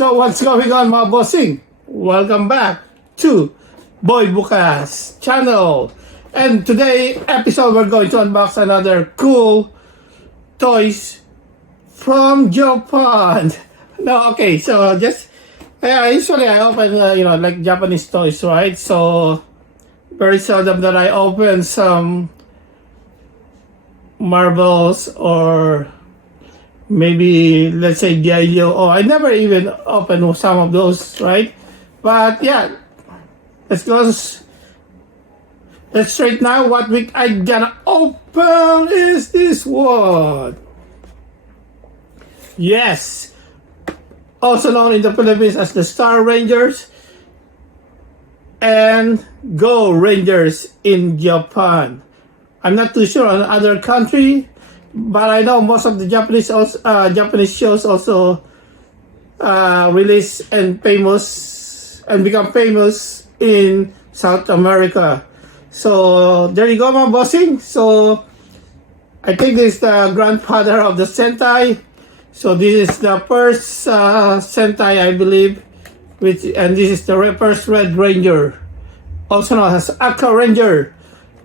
So what's going on, mga bossing? Welcome back to Boy Bukas channel. And today episode we're going to unbox another cool toys from Japan. No, okay, so just usually I open like Japanese toys, right? So very seldom that I open some marbles or maybe let's say G.I. Oh, I never even opened some of those, right? But yeah, let's straight now. What I gonna open is this one. Yes, also known in the Philippines as the Star Rangers and Go Rangers in Japan. I'm not too sure on other country, but I know most of the Japanese shows also release and become famous in South America. So there you go, my bossing. So I think this is the grandfather of the Sentai. So this is the first Sentai, I believe, and this is the first Red Ranger, also known as Akarenger.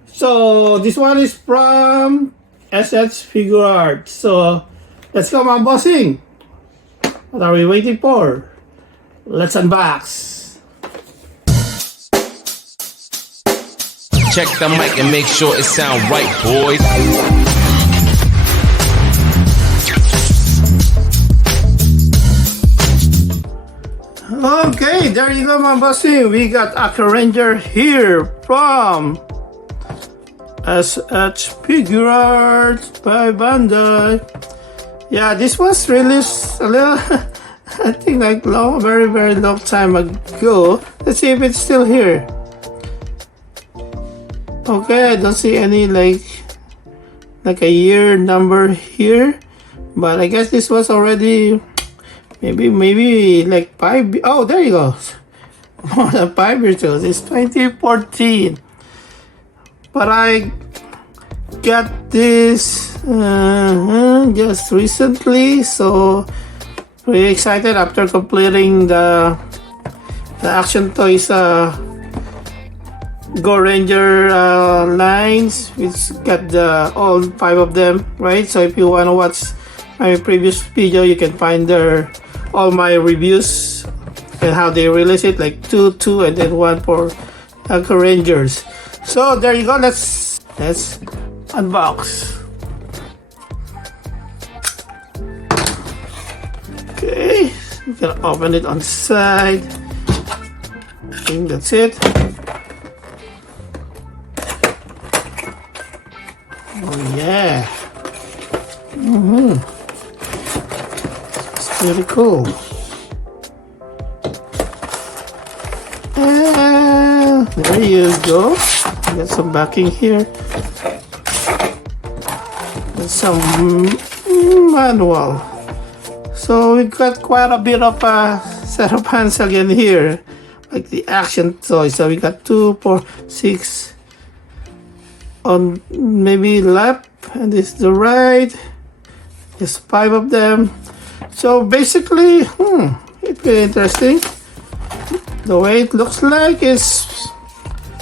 So this one is from S.H.Figuarts. So let's go, my bossing. What are we waiting for? Let's unbox. Check the mic and make sure it sound right, boys. Okay, there you go, my bossing. We got Akarenger here from S.H.Figuarts by Bandai. Yeah, this was released a little, I think like very long time ago. Let's see if it's still here. Okay, I don't see any like a year number here, but I guess this was already maybe like 5. Oh, there you go. More than 5 years old. It's 2014. But I got this just recently, so pretty excited after completing the Action Toys Gorenger lines, which got all 5 of them, right? So if you want to watch my previous video, you can find there all my reviews and how they release it, like 2, and then 1 for Akarengers. So there you go. Let's unbox. Okay, we can open it on the side. I think that's it. Oh yeah. It's pretty cool. And there you go. Got some backing here. And some manual. So we got quite a bit of a set of hands again here, like the Action Toys. So we got 2, 4, 6 on maybe left, and this is the right. There's 5 of them. So basically, it's very interesting. The way it looks like is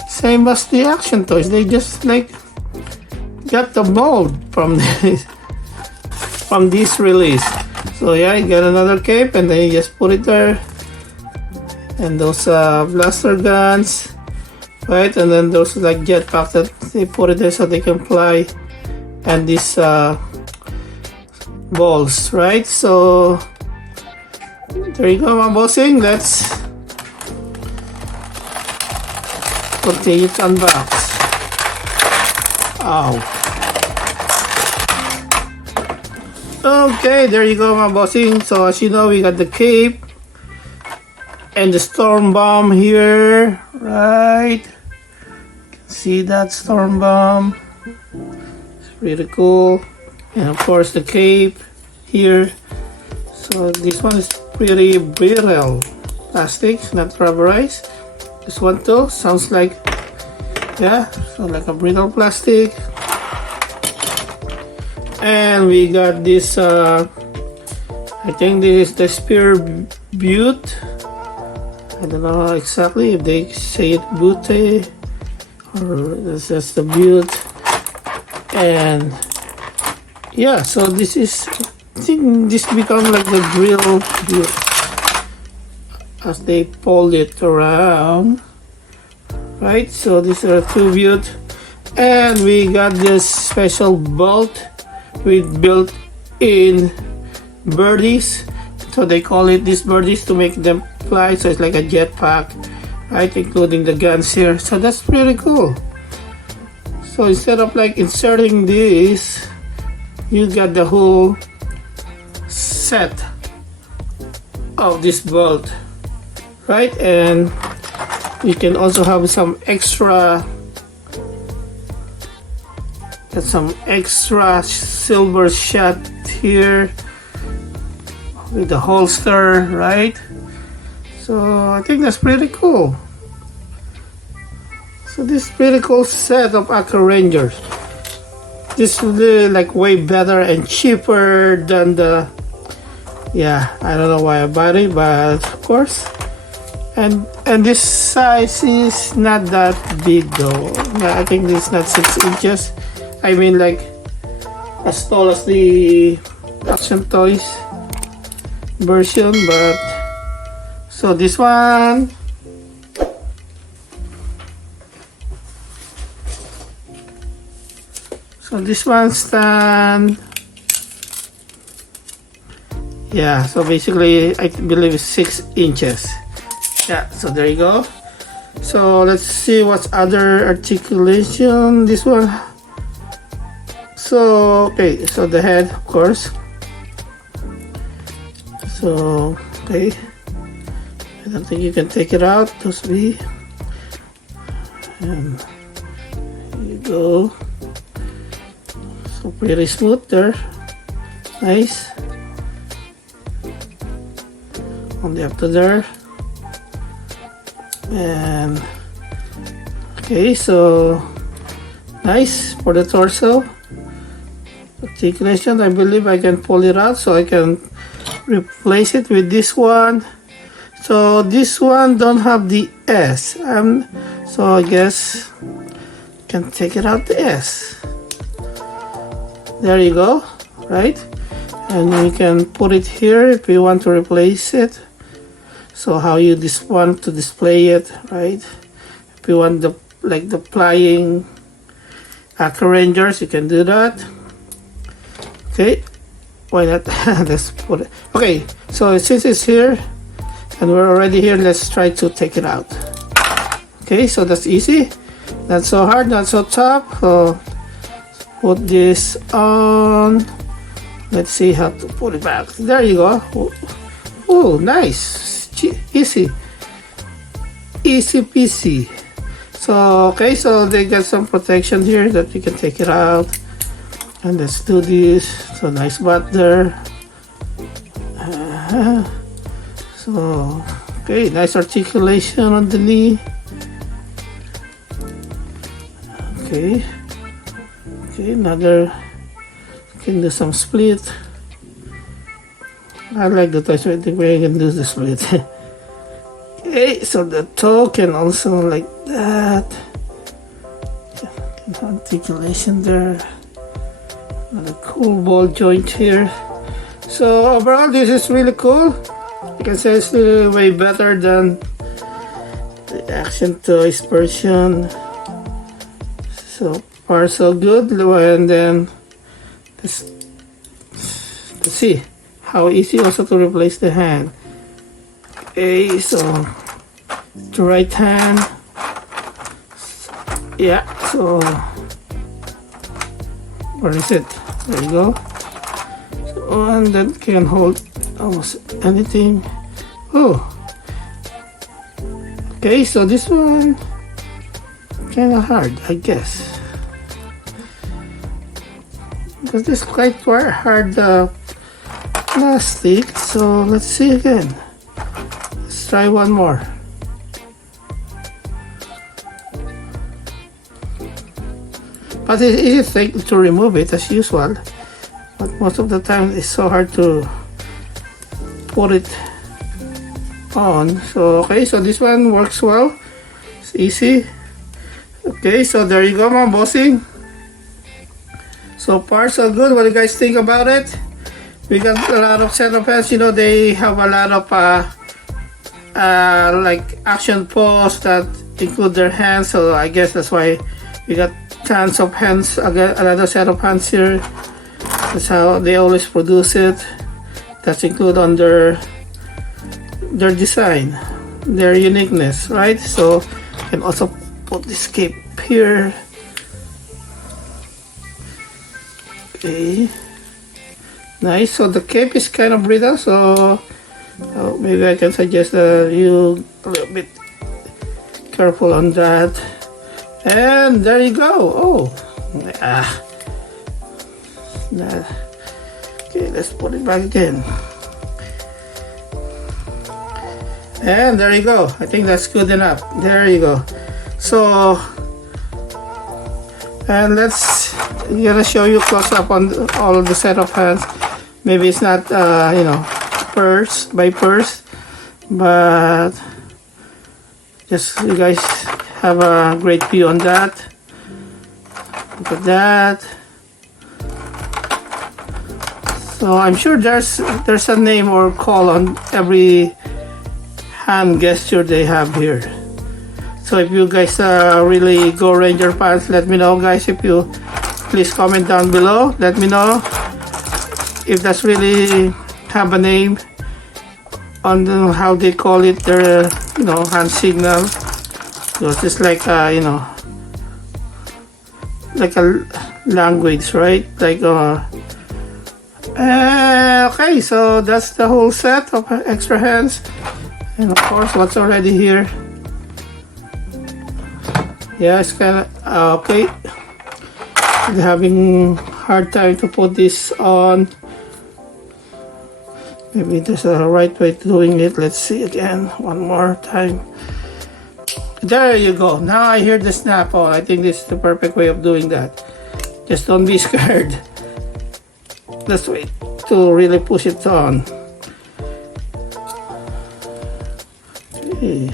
same as the Action Toys. They just like got the mold from this release. So yeah, you get another cape and then you just put it there, and those blaster guns, right? And then those like jetpacks that they put it there so they can fly, and these balls, right? So there you go, my bossing. Let's continue to unbox. Ow. Okay, there you go, my bossing. So as you know, we got the cape and the storm bomb here, right? You can see that storm bomb. It's really cool. And of course the cape here. So this one is pretty brittle plastic, not rubberized. This one too sounds like, yeah, so like a brittle plastic. And we got this I think this is the spear Bute. I don't know exactly if they say it Bute or this is the Bute. And yeah, so this is, I think this becomes like the drill Bute as they pull it around, right? So these are two Bute, and we got this special bolt with built-in birdies. So they call it these birdies to make them fly. So it's like a jetpack, right? Including the guns here. So that's pretty cool. So instead of like inserting this, you got the whole set of this bolt, right? And you can also have some extra silver shot here with the holster, right? So I think that's pretty cool. So this pretty cool set of Akarenger. This is really like way better and cheaper than the, yeah, I don't know why I bought it, but of course. And this size is not that big though. I think this is not 6 inches. I mean like as tall as the Action Toys version, but so this one, stand, yeah, so basically I believe it's 6 inches. Yeah, so there you go. So let's see what's other articulation. This one, so okay, so the head, of course. So okay, I don't think you can take it out. Just be, and here you go. So pretty smooth there, nice. Only up to there, and okay, so nice for the torso articulation. I believe I can pull it out, so I can replace it with this one. So this one don't have the S, so I guess can take it out the S. There you go, right? And you can put it here if you want to replace it. So how you want to display it, right? If you want the like the flying Akarengers, you can do that. Okay, why not? Let's put it. Okay, so since it's here and we're already here, let's try to take it out. Okay, so that's easy, not so hard, not so tough. So put this on. Let's see how to put it back. There you go. Oh, nice, easy peasy. So okay, so they got some protection here that you can take it out. And let's do this. So nice butt there. So okay, nice articulation on the knee. Okay, another. Can do some split. I like the toy, so I think we can do the split. Okay, so the toe can also like that. Articulation there. Another cool ball joint here. So overall, this is really cool. You can say it's way better than the Action Toys version. So far, so good. And then let's see how easy also to replace the hand. Okay, so the right hand. Yeah, so where is it? There you go. So one that can hold almost anything. Oh, okay, so this one kind of hard, I guess, because this is quite hard plastic. So let's see again. Let's try one more. But it's easy to remove it as usual. But most of the time it's so hard to put it on. So okay, so this one works well. It's easy. Okay, so there you go, mga bossing. So far so good. What do you guys think about it? We got a lot of set of hands. You know, they have a lot of like action pose that include their hands. So I guess that's why we got tons of hands. Again, another set of hands here. That's how they always produce it. That's included on their design, their uniqueness, right? So you can also put this cape here. Okay, nice. So the cape is kind of brittle, so maybe I can suggest you a little bit careful on that. And there you go. Oh, okay, let's put it back again. And there you go. I think that's good enough. There you go. So, and I'm gonna show you close up on all of the set of hands. Maybe it's not you know, purse by purse, but just so you guys have a great view on that. Look at that. So I'm sure there's a name or call on every hand gesture they have here. So if you guys really Go Ranger fans, let me know, guys. If you please comment down below, let me know if that's really have a name on how they call it, their, you know, hand signal. So it's just like you know, like a language, right? Like okay, so that's the whole set of extra hands, and of course what's already here. Yeah, it's kind of okay. I'm having hard time to put this on. Maybe there's a right way to doing it. Let's see again, one more time. There you go. Now I hear the snap. Oh, I think this is the perfect way of doing that. Just don't be scared. Let's wait to really push it on. Okay.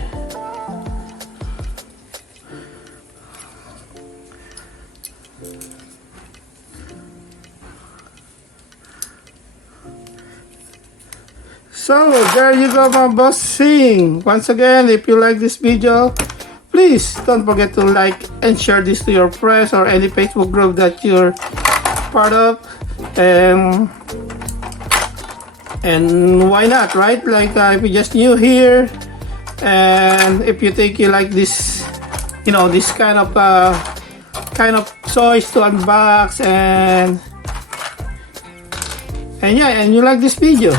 So there you go, my bossing. Once again, if you like this video, please don't forget to like and share this to your friends or any Facebook group that you're part of. And why not, right? Like if you're just new here, and if you think you like this, you know, this kind of toys to unbox, and yeah, and you like this video,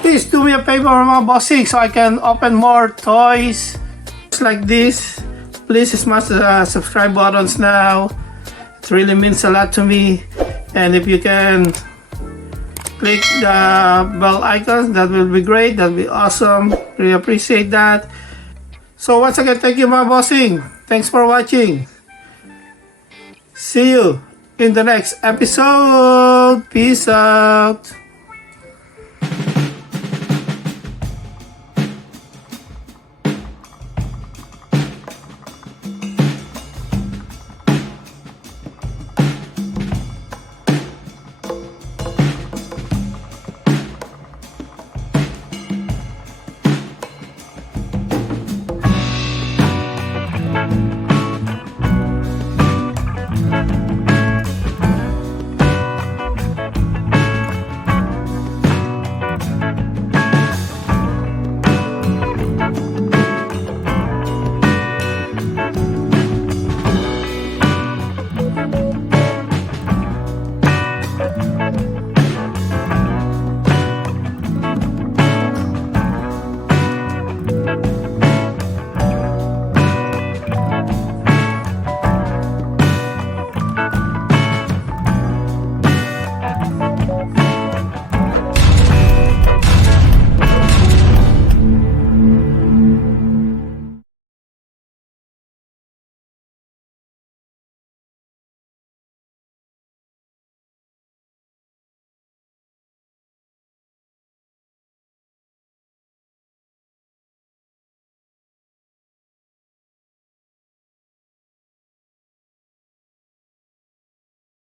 please do me a favor, mga bossing, so I can open more toys like this. Please smash the subscribe buttons now. It really means a lot to me. And if you can click the bell icon, that will be great. That will be awesome. Really appreciate that. So once again, thank you, mga bossing. Thanks for watching. See you in the next episode. Peace out.